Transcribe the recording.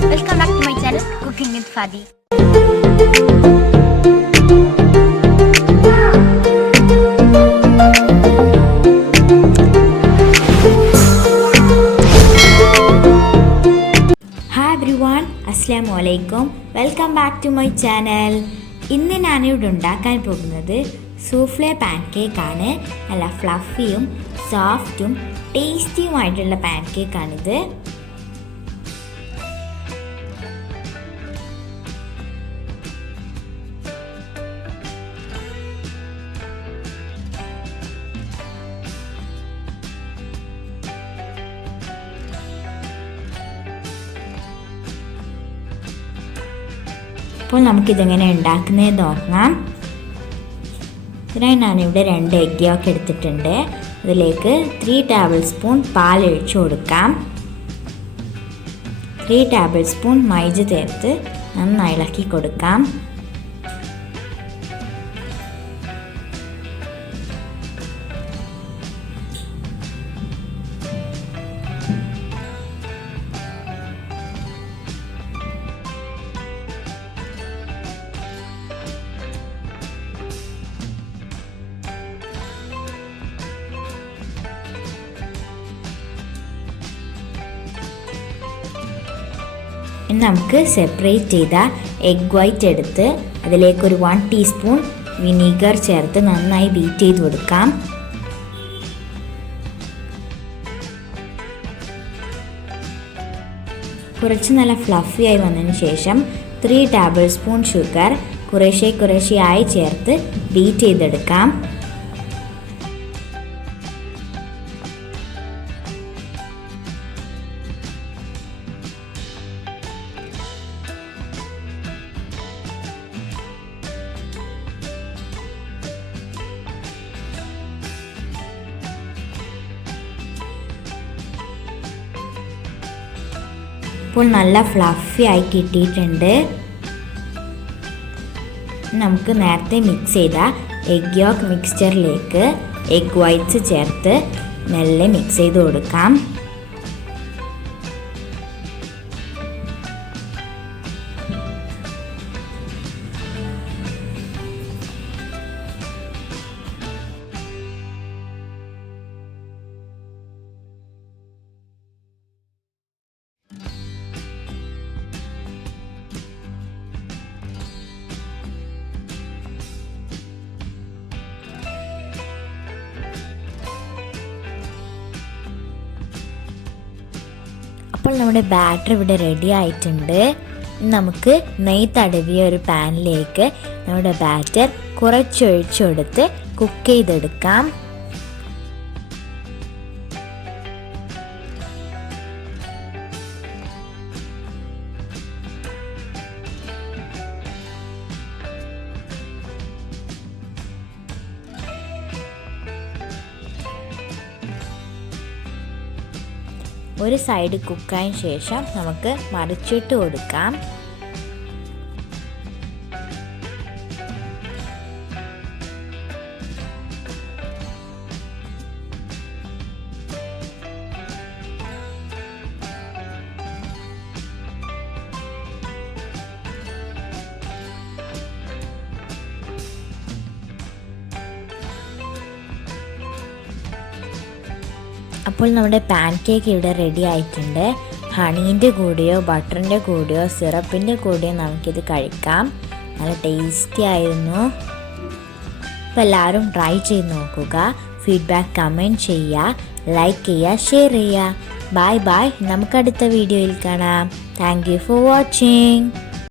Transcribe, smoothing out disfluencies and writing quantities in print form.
Welcome back to my channel Cooking with Fadi. Hi everyone, Assalamu alaikum. Welcome back to my channel. ഇന്ന് ഞാനിവിടെ ഉണ്ടാക്കാൻ പോകുന്നത് സൂഫ്ലെ pancake ആണ്. നല്ല ഫ്ലഫിയും സോഫ്റ്റും ടേസ്റ്റിയുമായിട്ടുള്ള പാൻകേക്കാണിത്. അപ്പോൾ നമുക്കിതെങ്ങനെ ഉണ്ടാക്കുന്നത് നോക്കാം. ഇതിനായി ഞാനിവിടെ 2 എഗ് യോക്ക് എടുത്തിട്ടുണ്ട്. അതിലേക്ക് 3 ടേബിൾ സ്പൂൺ പാൽ ഒഴിച്ചു കൊടുക്കാം. 3 ടേബിൾ സ്പൂൺ മൈദ ചേർത്ത് നന്നായി ഇളക്കി കൊടുക്കാം. ഇനി നമുക്ക് സെപ്പറേറ്റ് ചെയ്ത എഗ് വൈറ്റ് എടുത്ത് അതിലേക്കൊരു 1 ടീസ്പൂൺ വിനീഗർ ചേർത്ത് നന്നായി ബീറ്റ് ചെയ്ത് കൊടുക്കാം. കുറച്ച് നല്ല ഫ്ലഫി ആയി വന്നതിന് ശേഷം 3 ടേബിൾ സ്പൂൺ ഷുഗർ കുറേശ്ശെയായി ചേർത്ത് ബീറ്റ് ചെയ്തെടുക്കാം. ഇപ്പോൾ നല്ല ഫ്ലഫി ആയി കിട്ടിയിട്ടുണ്ട്. നമുക്ക് നേരത്തെ മിക്സ് ചെയ്ത എഗ് യോക്ക് മിക്സ്ചറിലേക്ക് എഗ് വൈറ്റ്സ് ചേർത്ത് മെല്ലെ മിക്സ് ചെയ്ത് കൊടുക്കാം. അപ്പോൾ നമ്മുടെ ബാറ്റർ ഇവിടെ റെഡി ആയിട്ടുണ്ട്. നമുക്ക് നെയ്യ് തടവിയ ഒരു പാനിലേക്ക് നമ്മുടെ ബാറ്റർ കുറച്ചൊഴിച്ചു കൊടുത്ത് കുക്ക് ചെയ്തെടുക്കാം. ഒരു സൈഡ് കുക്കായതിന് ശേഷം നമുക്ക് മറിച്ചിട്ട് കൊടുക്കാം. അപ്പോൾ നമ്മുടെ പാൻ കേക്ക് ഇവിടെ റെഡി ആയിട്ടുണ്ട്. ഹണീൻ്റെ കൂടെയോ ബട്ടറിൻ്റെ കൂടെയോ സിറപ്പിൻ്റെ കൂടെയോ നമുക്കിത് കഴിക്കാം. നല്ല ടേസ്റ്റി ആയിരുന്നു. അപ്പോൾ എല്ലാവരും ട്രൈ ചെയ്ത് നോക്കുക. ഫീഡ്ബാക്ക് കമൻറ്റ് ചെയ്യുക, ലൈക്ക് ചെയ്യുക, ഷെയർ ചെയ്യുക. Bye bye. നമുക്കടുത്ത വീഡിയോയിൽ കാണാം. Thank you for watching.